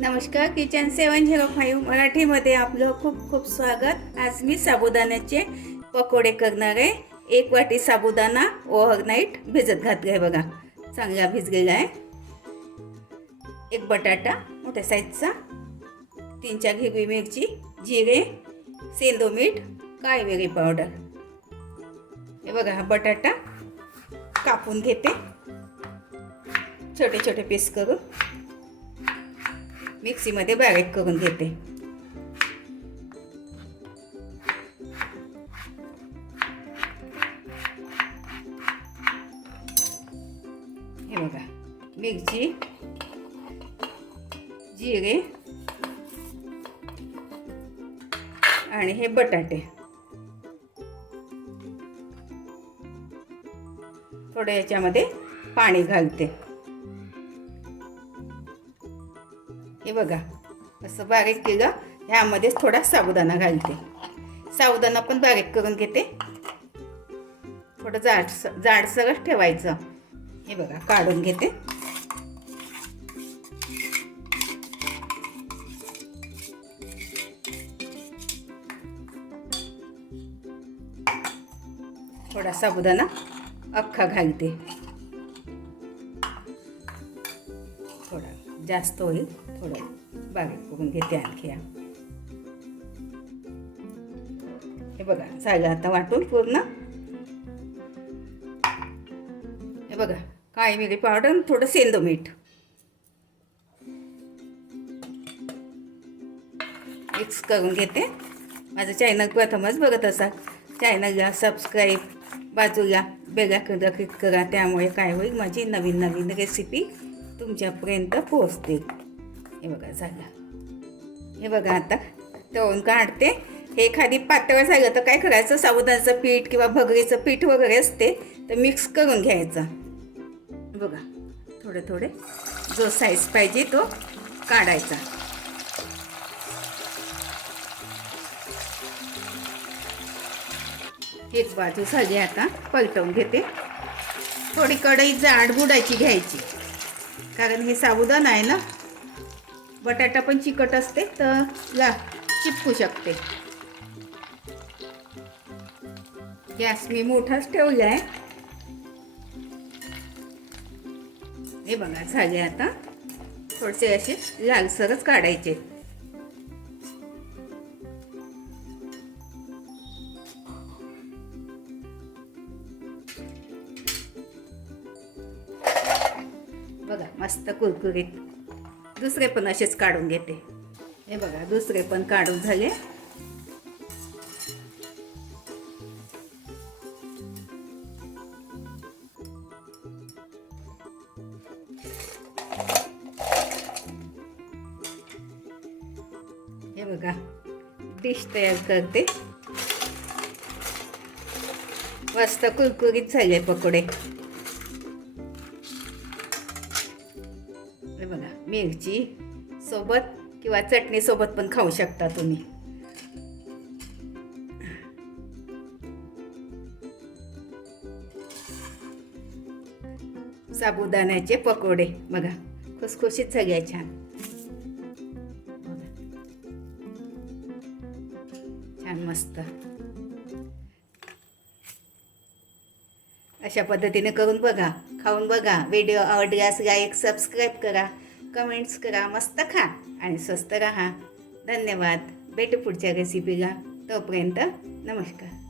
नमस्कार किचन सेवन zero five मराठीमध्ये आपलं खूप खूप स्वागत. आज मी साबुदाण्याचे पकोडे करणार आहे. एक वाटी साबुदाणा ओव्हरनाईट भिजत घातला आहे बघा. चांगला भिजलेला आहे. एक बटाटा मोठ्या साईजचा तीन चार हिरवी मिरची जिरे सेंदो मीठ काळी पावडर. हे बघा हा बटाटा कापून घेते. छोटे छोटे पीस करून. मिक्सीमध्ये बारीक करून घेते. हे बघा मिरची जिरे आणि हे बटाटे. थोडं याच्यामध्ये पाणी घालते. हे बघा असं बारीक केलं. ह्यामध्येच थोडा साबुदाणा घालते. साबुदाणा पण बारीक करून घेते. थोडं जाड जाडसरच ठेवायचं. हे बघा काढून घेते. थोडा साबुदाणा अख्खा घालते. थोडा जास्त होईल. थोडं बारीक करून घेते आणखी हे बघा झालं आता वाटून पूर्ण. हे बघा काळी मिरी पावडर आणि थोडं सेंदो मीठ. मिक्स करून घेते. माझं चॅनल प्रथमच बघत असा चॅनलला सबस्क्राईब बाजूला बेलाकडं क्लिक करा त्यामुळे काय होईल माझी नवीन नवीन रेसिपी तुमच्यापर्यंत पोहोचतील. हे बघा झालं. हे बघा आता तळून काढते. हे एखादी पातळ झालं तर काय करायचं? साबुदाण्याचं पीठ किंवा भगरीचं पीठ वगैरे असते तर मिक्स करून घ्यायचं. बघा थोडे थोडे जो साईज पाहिजे तो काढायचा. एक बाजू झाली आता पलटवून घेते. थोडी कढई जाड बुडायची घ्यायची. कारण हे साबुदाणा आहे ना बटाटा पण चिकट असते तर ला चिपकू शकते. गॅस मी मोठाच ठेवला आहे हे बघा झाले आता. थोडेसे असे लालसरच काढायचे. बघा मस्त कुरकुरीत. दुसरे पण असेच काढून घेते. हे बघा दुसरे पण काढून झाले. हे बघा डिश तयार करते. मस्त कुरकुरीत झाले पकोडे. मिरची सोबत किंवा चटणीसोबत पण खाऊ शकता तुम्ही. साबुदाण्याचे पकोडे बघा खुसखुशीत सगळ्या छान. छान मस्त. अशा पद्धतीने करून बघा खाऊन बघा. व्हिडिओ आवडल्यास लाईक सबस्क्राईब करा. कमेंट्स करा मस्त खा आणि स्वस्त रहा. धन्यवाद. भेटू पुढच्या रेसिपीला तोपर्यंत नमस्कार.